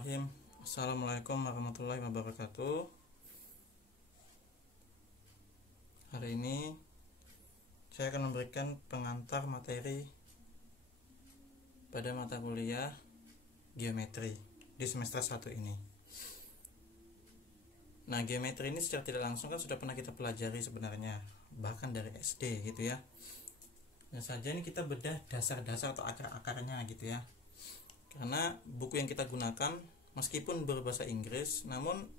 Bismillahirrahmanirrahim. Assalamualaikum warahmatullahi wabarakatuh. Hari ini saya akan memberikan pengantar materi pada mata kuliah geometri di semester 1 ini. Nah, geometri ini secara tidak langsung kan sudah pernah kita pelajari sebenarnya, bahkan dari SD gitu ya. Nah, saja ini kita bedah dasar-dasar atau akar-akarnya gitu ya. Karena buku yang kita gunakan meskipun berbahasa Inggris, namun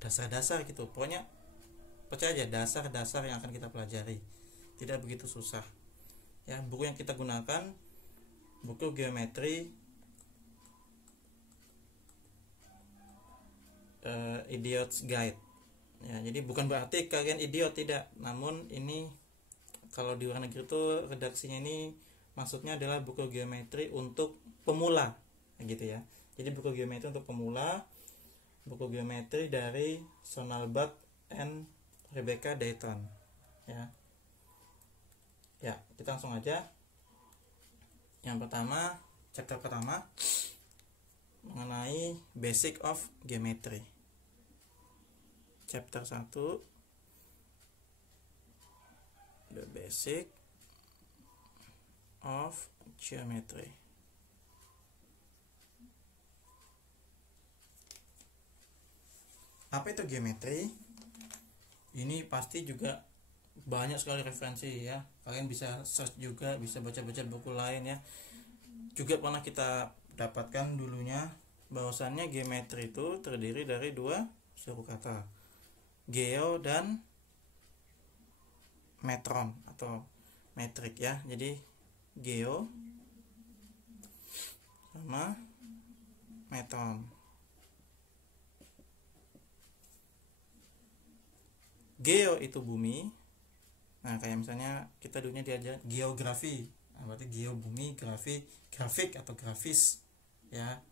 dasar-dasar gitu. Pokoknya percaya aja, dasar-dasar yang akan kita pelajari. Tidak begitu susah. Ya, buku yang kita gunakan buku geometri Idiot's Guide. Ya, jadi bukan berarti kalian idiot, tidak. Namun ini kalau di luar negeri itu redaksinya ini maksudnya adalah buku geometri untuk pemula gitu ya. Jadi buku geometri untuk pemula, buku geometri dari Sonalbach and Rebecca Dayton ya. Ya, kita langsung aja. Yang pertama, chapter pertama mengenai basic of geometry. Chapter 1, the basic of geometry. Apa itu geometri? Ini pasti juga banyak sekali referensi ya. Kalian bisa search juga, bisa baca-baca buku lain ya. Juga pernah kita dapatkan dulunya bahwasannya geometri itu terdiri dari dua suku kata, geo dan metron atau metrik ya. Jadi geo sama metron. Geo itu bumi. Nah, kayak misalnya kita dulunya diajar geografi. Nah, berarti geo bumi, grafik atau grafis ya.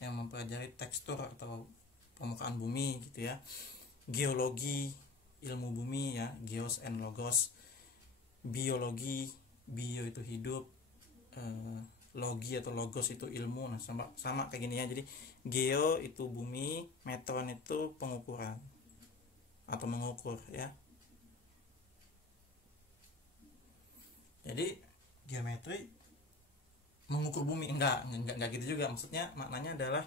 Yang mempelajari tekstur atau permukaan bumi gitu ya. Geologi, ilmu bumi ya, geos and logos. Biologi, bio itu hidup, logi atau logos itu ilmu. Nah, sama kayak gini ya. Jadi geo itu bumi, metron itu pengukuran atau mengukur ya. Jadi geometri mengukur bumi enggak gitu juga. Maksudnya maknanya adalah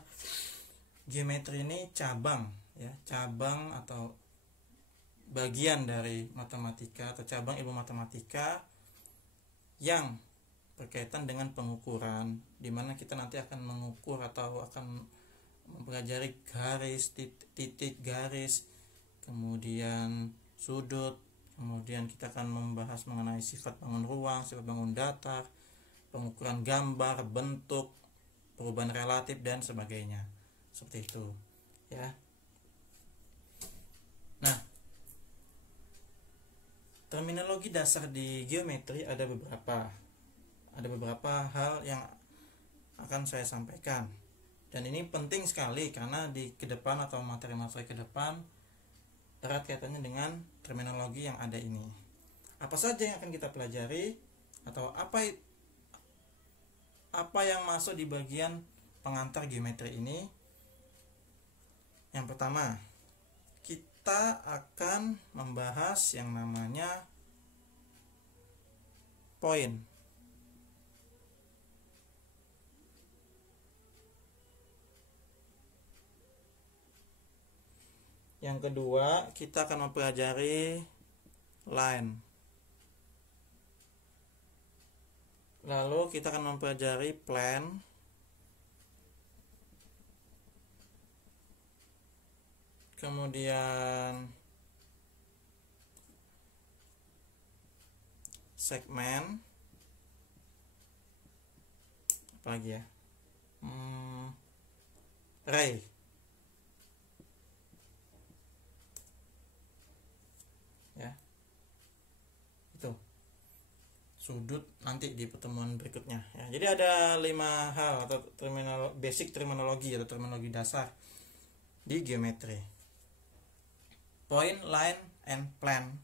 geometri ini cabang ya, cabang atau bagian dari matematika atau cabang ilmu matematika yang berkaitan dengan pengukuran, di mana kita nanti akan mengukur atau akan mempelajari garis, titik garis, kemudian sudut, kemudian kita akan membahas mengenai sifat bangun ruang, sifat bangun datar, pengukuran gambar, bentuk, perubahan relatif dan sebagainya. Seperti itu ya. Nah, terminologi dasar di geometri ada beberapa hal yang akan saya sampaikan. Dan ini penting sekali karena di kedepan atau materi-materi ke depan erat kaitannya dengan terminologi yang ada ini. Apa saja yang akan kita pelajari atau apa yang masuk di bagian pengantar geometri ini? Yang pertama, kita akan membahas yang namanya poin. Yang kedua, kita akan mempelajari line. Lalu kita akan mempelajari plane. Kemudian segmen. Apa lagi ya? Ray. Ya, itu sudut nanti di pertemuan berikutnya ya. Jadi ada 5 hal atau basic terminologi atau terminologi dasar di geometri: point, line, and plane,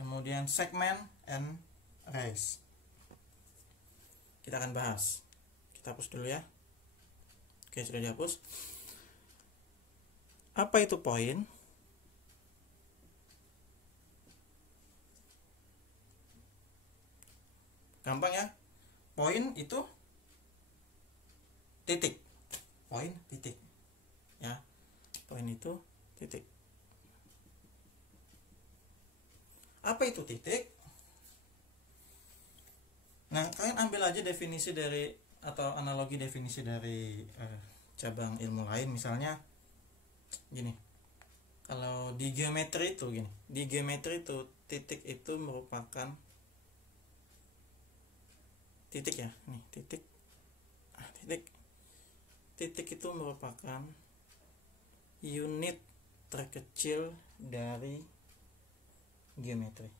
kemudian segment and rays. Kita akan bahas. Kita hapus dulu ya. Oke, sudah dihapus. Apa itu poin? Gampang ya. Poin itu titik. Poin titik. Ya. Poin itu titik. Apa itu titik? Nah, kalian ambil aja definisi dari atau analogi definisi dari cabang ilmu lain, misalnya gini. Kalau di geometri itu gini, di geometri itu titik itu merupakan titik ya, nih titik, titik itu merupakan unit terkecil dari geometri.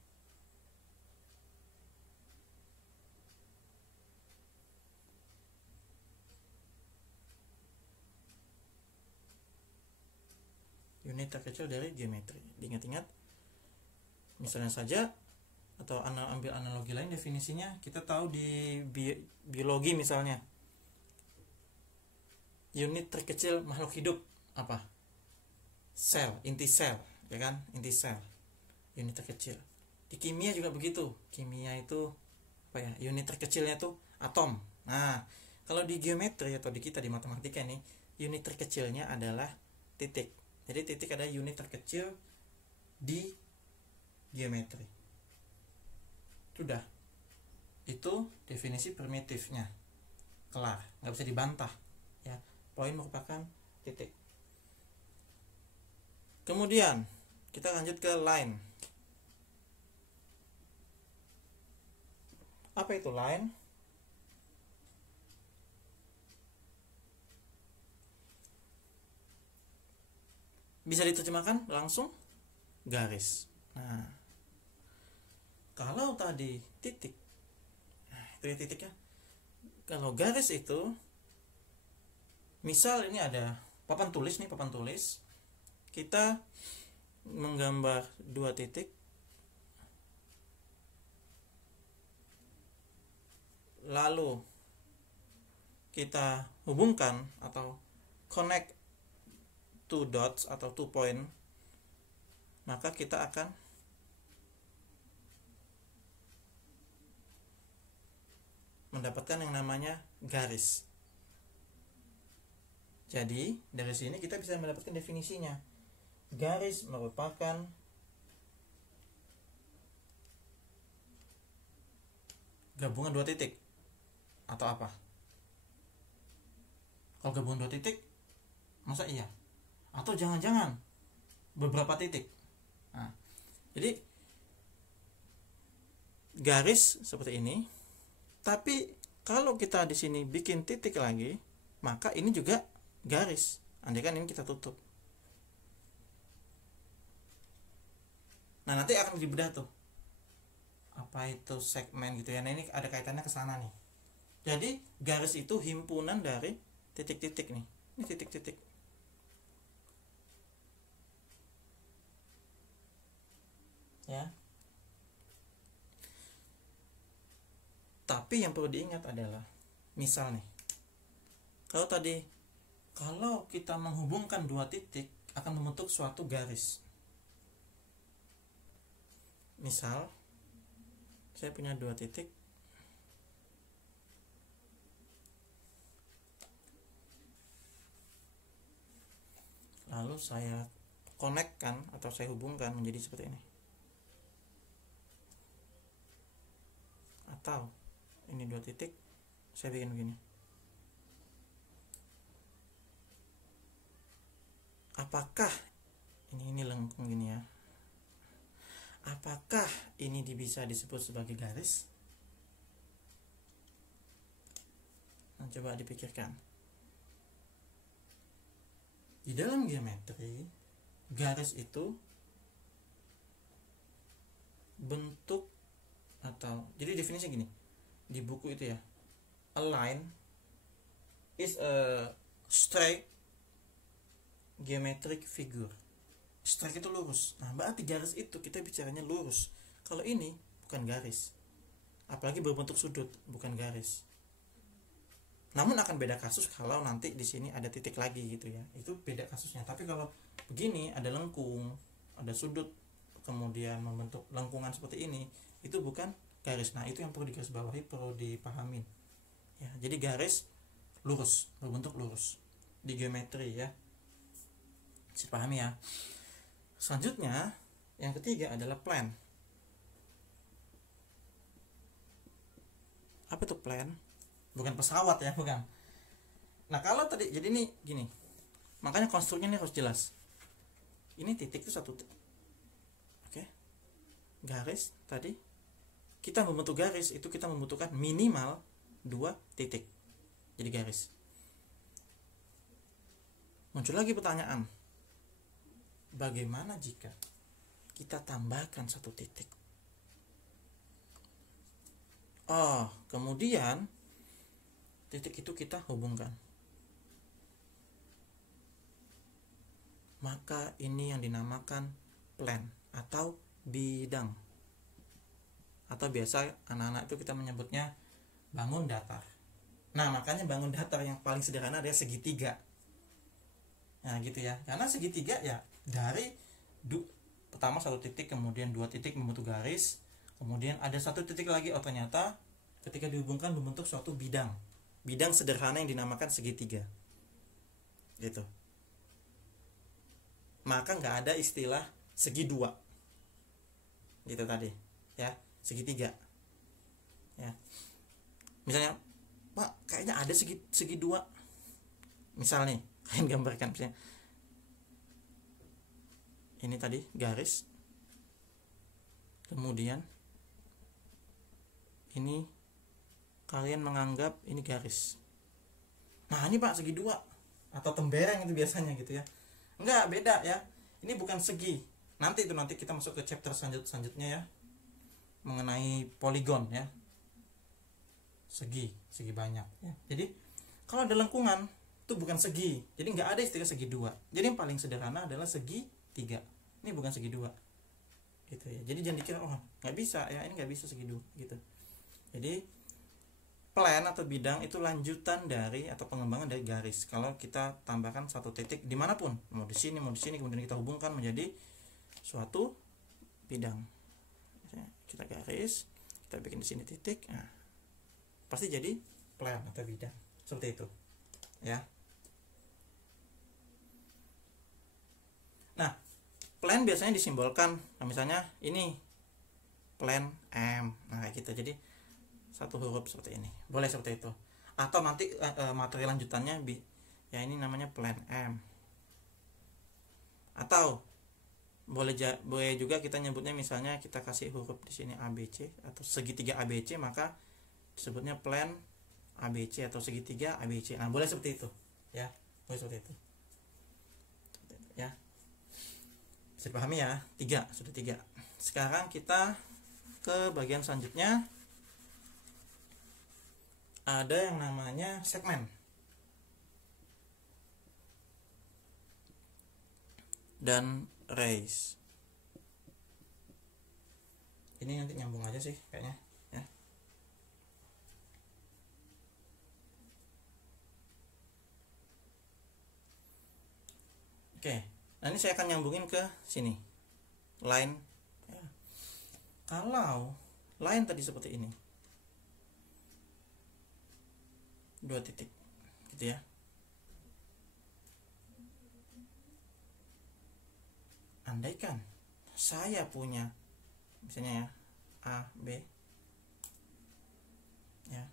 Unit terkecil dari geometri. Diingat-ingat, misalnya saja, atau ambil analogi lain definisinya, kita tahu di biologi misalnya, unit terkecil makhluk hidup apa? Sel, inti sel, ya kan? Inti sel, unit terkecil. Di kimia juga begitu. Kimia itu apa ya? Unit terkecilnya tuh atom. Nah, kalau di geometri atau di kita di matematika ini, unit terkecilnya adalah titik. Jadi titik adalah unit terkecil di geometri. Sudah. Itu definisi primitifnya. Kelar, nggak bisa dibantah. Ya, poin merupakan titik. Kemudian kita lanjut ke line. Apa itu line? Bisa diterjemahkan langsung garis. Nah, kalau tadi titik, nah itu ya titiknya. Kalau garis itu, misal ini ada papan tulis nih, papan tulis. Kita menggambar dua titik, lalu kita hubungkan atau connect two dots atau two point, maka kita akan mendapatkan yang namanya garis. Jadi dari sini kita bisa mendapatkan definisinya. Garis merupakan gabungan dua titik atau apa? Kalau gabungan dua titik, masa iya? Atau jangan-jangan beberapa titik. Nah, jadi garis seperti ini. Tapi kalau kita di sini bikin titik lagi, maka ini juga garis. Andai kan ini kita tutup. Nah, nanti akan dibedah tuh. Apa itu segmen gitu ya. Nah, ini ada kaitannya ke sana nih. Jadi garis itu himpunan dari titik-titik nih. Ini titik-titik. Ya. Tapi yang perlu diingat adalah, misal nih, kalau kita menghubungkan dua titik akan membentuk suatu garis. Misal saya punya dua titik, lalu saya konekkan atau saya hubungkan menjadi seperti ini. Atau ini dua titik, saya bikin begini. Apakah ini lengkung gini ya? Apakah ini bisa disebut sebagai garis? Nah, coba dipikirkan. Di dalam geometri, garis itu bentuk atau, jadi definisi gini di buku itu ya, a line is a straight geometric figure. Straight itu lurus. Nah, berarti garis itu kita bicaranya lurus. Kalau ini bukan garis, apalagi berbentuk sudut, bukan garis. Namun akan beda kasus kalau nanti di sini ada titik lagi gitu ya, itu beda kasusnya. Tapi kalau begini ada lengkung, ada sudut, kemudian membentuk lengkungan seperti ini, itu bukan garis. Nah itu yang perlu digarisbawahi, perlu dipahamin ya. Jadi garis lurus, berbentuk lurus di geometri ya, bisa pahami ya. Selanjutnya yang ketiga adalah plan. Apa itu plan? Bukan pesawat ya, bukan. Nah kalau tadi, jadi ini gini, makanya konstruknya ini harus jelas. Ini titik itu satu, oke, garis tadi kita membentuk garis itu kita membutuhkan minimal 2 titik jadi garis. Muncul lagi pertanyaan, bagaimana jika kita tambahkan 1 titik? Oh, kemudian titik itu kita hubungkan. Maka ini yang dinamakan plan atau bidang. Atau biasa anak-anak itu kita menyebutnya bangun datar. Nah, makanya bangun datar yang paling sederhana adalah segitiga. Nah, gitu ya. Karena segitiga ya dari pertama 1 titik, kemudian 2 titik membentuk garis, kemudian ada 1 titik lagi. Oh, ternyata ketika dihubungkan membentuk suatu bidang. Bidang sederhana yang dinamakan segitiga. Gitu. Maka nggak ada istilah segi 2. Gitu tadi, ya, segitiga. Ya. Misalnya, Pak, kayaknya ada segi 2. Misal nih, kalian gambarkan misalnya. Ini tadi garis. Kemudian ini kalian menganggap ini garis. Nah, ini Pak segi 2 atau tembereng itu biasanya gitu ya. Enggak, beda ya. Ini bukan segi. Nanti kita masuk ke chapter selanjutnya ya. Mengenai poligon ya. Segi banyak ya. Jadi kalau ada lengkungan itu bukan segi. Jadi enggak ada istilah segi 2. Jadi yang paling sederhana adalah segi 3. Ini bukan segi 2. Gitu ya. Jadi jangan dikira oh, enggak bisa ya, ini enggak bisa segi 2 gitu. Jadi plan atau bidang itu lanjutan dari atau pengembangan dari garis. Kalau kita tambahkan 1 titik dimanapun, mau di sini, kemudian kita hubungkan menjadi suatu bidang. Kita garis, kita bikin di sini titik, nah, pasti jadi plan atau bidang seperti itu, ya. Nah, plan biasanya disimbolkan, nah, misalnya ini plan M, nah kayak gitu. Jadi 1 huruf seperti ini, boleh seperti itu. Atau nanti materi lanjutannya ya ini namanya plan M. Atau boleh juga kita nyebutnya, misalnya kita kasih huruf di sini ABC atau segitiga ABC, maka disebutnya plan ABC atau segitiga ABC. Nah, boleh seperti itu, ya, boleh seperti itu, ya. Bisa dipahami ya? 3, sudah 3. Sekarang kita ke bagian selanjutnya. Ada yang namanya segmen dan race. Ini nanti nyambung aja sih kayaknya ya. Oke, nah ini saya akan nyambungin ke sini. Line ya. Kalau line tadi seperti ini, 2 titik gitu ya. Andaikan saya punya misalnya ya A, B ya,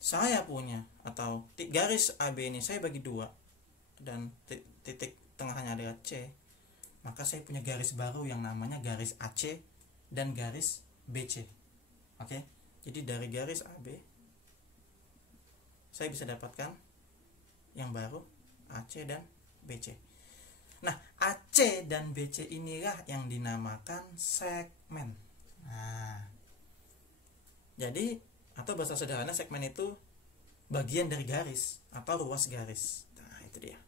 saya punya atau garis AB ini saya bagi 2 dan titik tengahnya adalah C, maka saya punya garis baru yang namanya garis AC dan garis BC. Oke, jadi dari garis AB saya bisa dapatkan yang baru AC dan BC. Nah, AC dan BC inilah yang dinamakan segmen. Nah, jadi atau bahasa sederhana segmen itu bagian dari garis atau ruas garis. Nah, itu dia.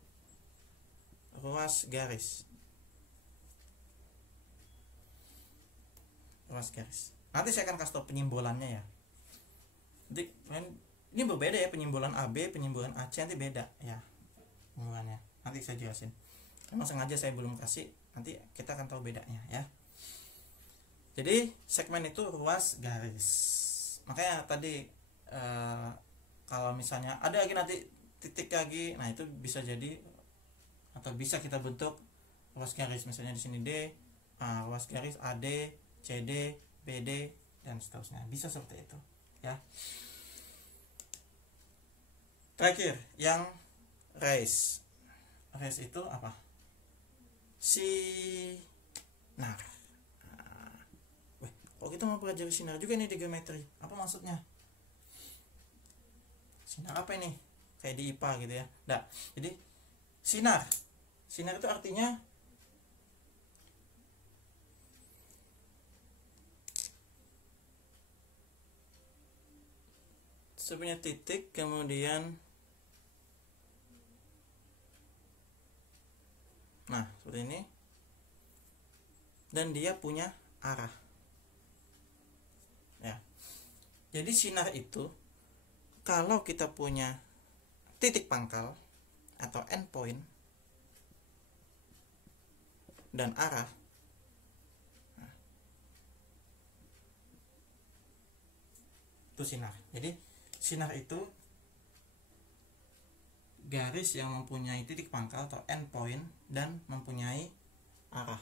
Ruas garis. Ruas garis. Nanti saya akan kasih tahu penyimbolannya ya. Nanti kalian Ini berbeda ya, penyimbolan AB, penyimbolan AC nanti beda ya penyimbolannya. Nanti saya jelasin. Memang sengaja saya belum kasih, nanti kita akan tahu bedanya ya. Jadi segmen itu ruas garis. Makanya tadi kalau misalnya ada lagi nanti titik lagi, nah itu bisa jadi atau bisa kita bentuk ruas garis, misalnya di sini D, ruas garis AD, CD, BD dan seterusnya. Bisa seperti itu ya. Terakhir yang race. Race itu apa? Sinar. Oh, kita mau pelajari sinar juga nih di geometri. Apa maksudnya? Sinar apa ini? Kayak di IPA gitu ya. Nah, jadi sinar. Sinar itu artinya sebenarnya titik, kemudian nah seperti ini, dan dia punya arah ya. Jadi sinar itu kalau kita punya titik pangkal atau endpoint dan arah, nah, itu sinar. Jadi sinar itu garis yang mempunyai titik pangkal atau endpoint dan mempunyai arah.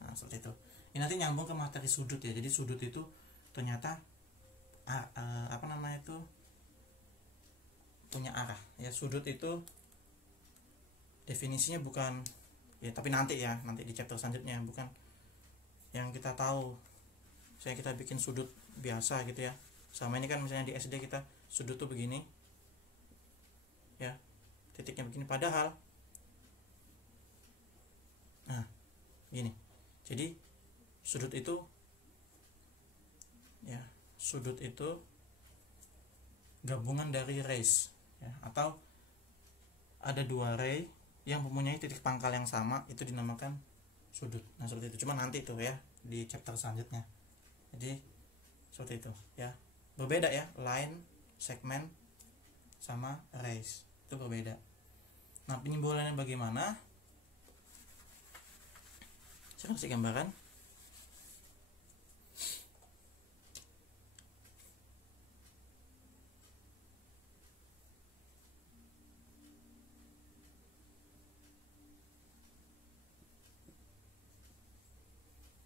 Nah, seperti itu. Ini nanti nyambung ke materi sudut ya. Jadi sudut itu ternyata apa namanya itu punya arah ya. Sudut itu definisinya bukan ya, tapi nanti ya, nanti di chapter selanjutnya, bukan yang kita tahu. Misalnya kita bikin sudut biasa gitu ya. Sama ini kan misalnya di SD kita sudut tuh begini ya, titiknya begini, padahal nah gini. Jadi sudut itu ya, sudut itu gabungan dari rays ya, atau ada dua ray yang mempunyai titik pangkal yang sama, itu dinamakan sudut. Nah seperti itu, cuma nanti itu ya di chapter selanjutnya. Jadi seperti itu ya, berbeda ya, line, segmen sama rays itu berbeda. Nah penyimbolannya bagaimana? Saya kasih gambaran.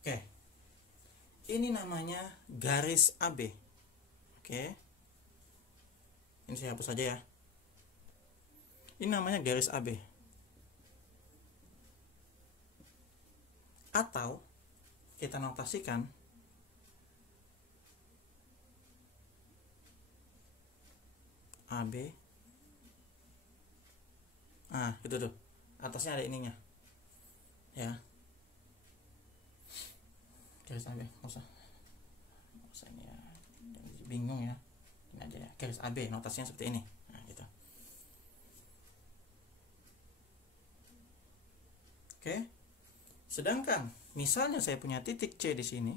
Oke, ini namanya garis AB. Oke, ini saya hapus saja ya. Ini namanya garis AB. Atau kita notasikan AB. Nah, itu tuh. Atasnya ada ininya. Ya. Garis AB, nggak usah ini ya. Bingung ya. Ini aja ya. Garis AB, notasinya seperti ini. Nah, gitu. Oke. Sedangkan misalnya saya punya titik C di sini,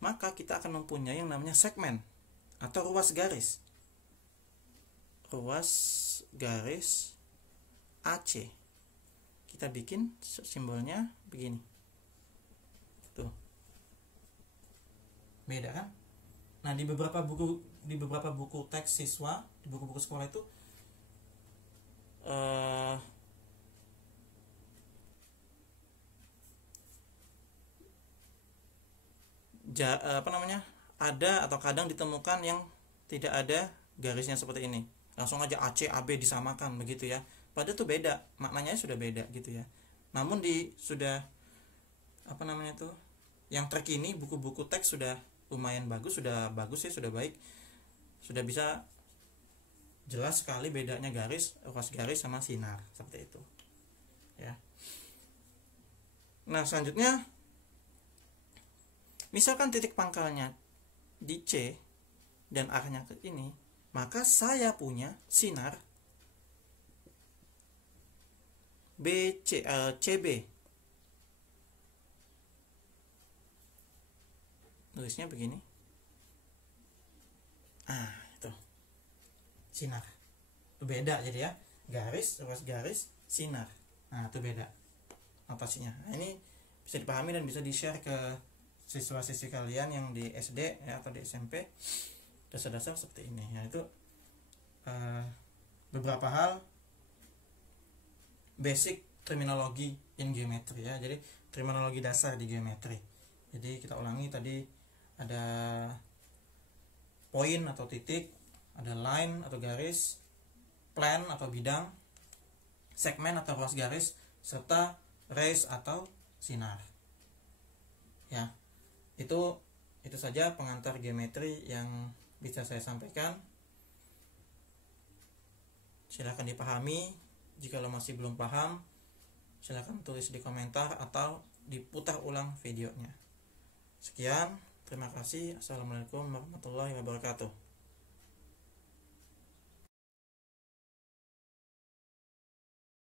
maka kita akan mempunyai yang namanya segmen atau ruas garis. Ruas garis AC. Kita bikin simbolnya begini. Tuh. Beda kan? Nah, di beberapa buku teks siswa, di buku-buku sekolah itu ada atau kadang ditemukan yang tidak ada garisnya seperti ini, langsung aja AC AB disamakan begitu ya, padahal itu beda, maknanya sudah beda gitu ya. Namun sudah yang terkini buku-buku teks sudah lumayan bagus, sudah baik, sudah bisa jelas sekali bedanya garis, ruas garis sama sinar seperti itu ya. Nah selanjutnya, misalkan titik pangkalnya di C dan arahnya ke ini, maka saya punya sinar CB. Tulisnya begini. Itu sinar, itu beda jadi ya, garis ruas garis sinar. Itu beda notasinya. Ini bisa dipahami dan bisa di-share ke siswa-siswi kalian yang di SD ya, atau di SMP, dasar-dasar seperti ini ya. Itu beberapa hal basic terminologi in geometry ya. Jadi terminologi dasar di geometri. Jadi kita ulangi tadi, ada poin atau titik, ada line atau garis, plan atau bidang, segmen atau ruas garis, serta rays atau sinar. Ya. Itu saja pengantar geometri yang bisa saya sampaikan. Silakan dipahami. Jika lo masih belum paham, silakan tulis di komentar atau diputar ulang videonya. Sekian, terima kasih. Assalamualaikum warahmatullahi wabarakatuh.